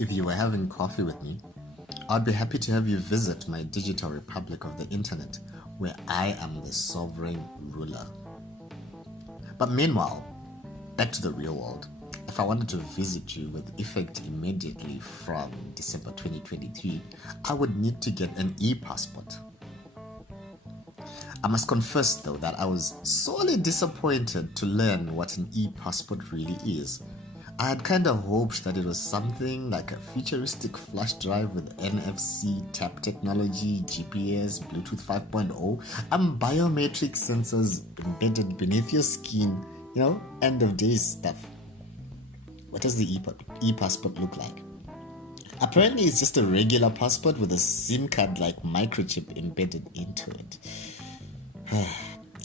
If you were having coffee with me, I'd be happy to have you visit my digital republic of the internet, where I am the sovereign ruler. But meanwhile, back to the real world. If I wanted to visit you with effect immediately from December 2023, I would need to get an e-passport. I must confess though that I was sorely disappointed to learn what an e-passport really is. I had kinda hoped that it was something like a futuristic flash drive with NFC, tap technology, GPS, Bluetooth 5.0, and biometric sensors embedded beneath your skin, end of days stuff. What does the e-passport look like? Apparently it's just a regular passport with a SIM card like microchip embedded into it.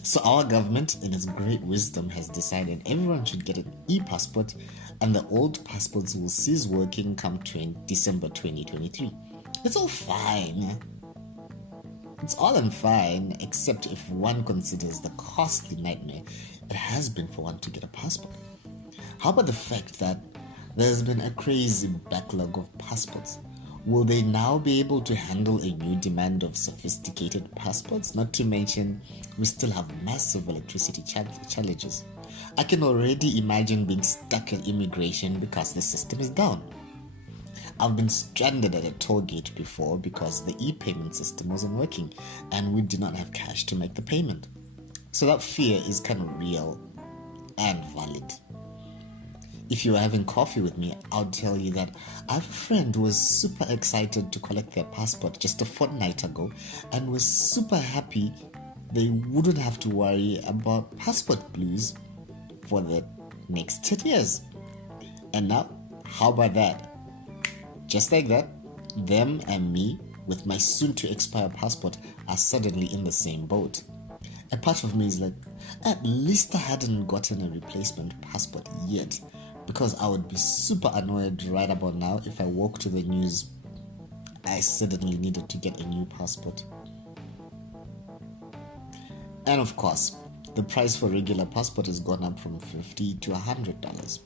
So our government, in its great wisdom, has decided everyone should get an e-passport and the old passports will cease working come December 2023. It's all fine. It's all and fine, except if one considers the costly nightmare it has been for one to get a passport. How about the fact that there's been a crazy backlog of passports? Will they now be able to handle a new demand of sophisticated passports? Not to mention, we still have massive electricity challenges. I can already imagine being stuck in immigration because the system is down. I've been stranded at a toll gate before because the e-payment system wasn't working and we did not have cash to make the payment. So that fear is kind of real and valid. If you were having coffee with me, I'll tell you that I have a friend who was super excited to collect their passport just a fortnight ago and was super happy they wouldn't have to worry about passport blues for the next 10 years. And now, how about that? Just like that, them and me with my soon-to-expire passport are suddenly in the same boat. A part of me is like, at least I hadn't gotten a replacement passport yet, because I would be super annoyed right about now if I woke to the news I suddenly needed to get a new passport. And of course, the price for regular passport has gone up from $50 to $100.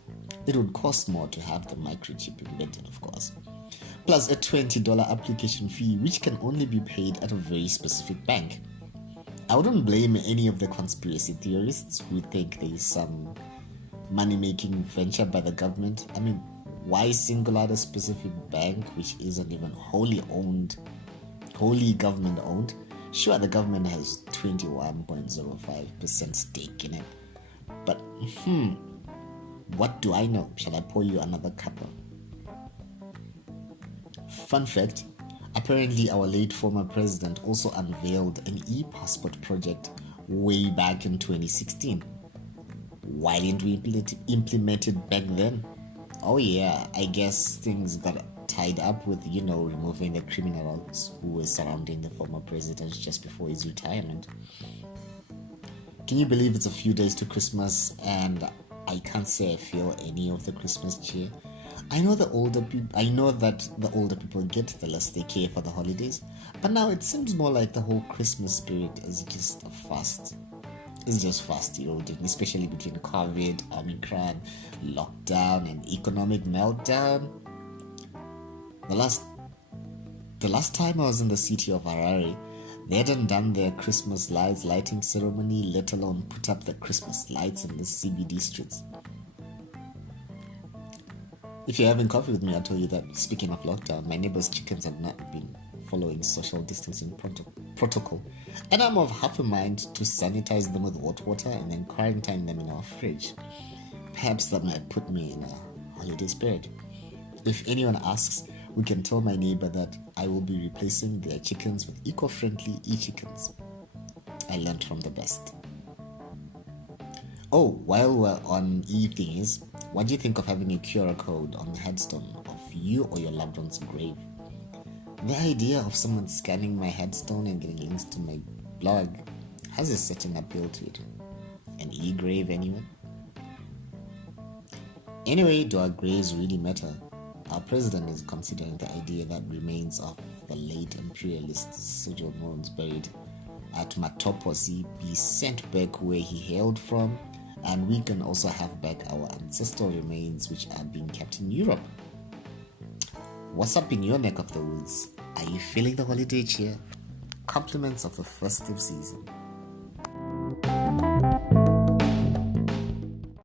It would cost more to have the microchip embedded, of course. Plus a $20 application fee, which can only be paid at a very specific bank. I wouldn't blame any of the conspiracy theorists who think there is some money-making venture by the government. I mean, why single out a specific bank which isn't even wholly government owned? Sure, the government has 21.05% stake in it. But, what do I know? Shall I pour you another cuppa? Fun fact, apparently our late former president also unveiled an e-passport project way back in 2016. Why didn't we implement it back then? Oh yeah, I guess things got tied up with, removing the criminals who were surrounding the former president just before his retirement. Can you believe it's a few days to Christmas and I can't say I feel any of the Christmas cheer? I know that the older people get, the less they care for the holidays, but now it seems more like the whole Christmas spirit is just fast eroding, especially between COVID, Omicron, lockdown, and economic meltdown. The last time I was in the city of Harare, they hadn't done their Christmas lights lighting ceremony, let alone put up the Christmas lights in the CBD streets. If you're having coffee with me, I'll tell you that, speaking of lockdown, my neighbor's chickens have not been following social distancing protocol, and I'm of half a mind to sanitize them with hot water and then quarantine them in our fridge. Perhaps that might put me in a holiday spirit. If anyone asks, we can tell my neighbor that I will be replacing their chickens with eco-friendly e-chickens. I learned from the best. Oh, while we're on e-thingies, what do you think of having a QR code on the headstone of you or your loved one's grave? The idea of someone scanning my headstone and getting links to my blog has a certain appeal to it. An e-grave, anyone? Anyway, do our graves really matter? Our president is considering the idea that remains of the late imperialist Sejong Moons buried at Matoposi be sent back where he hailed from, and we can also have back our ancestral remains which are being kept in Europe. What's up in your neck of the woods? Are you feeling the holiday cheer? Compliments of the festive season.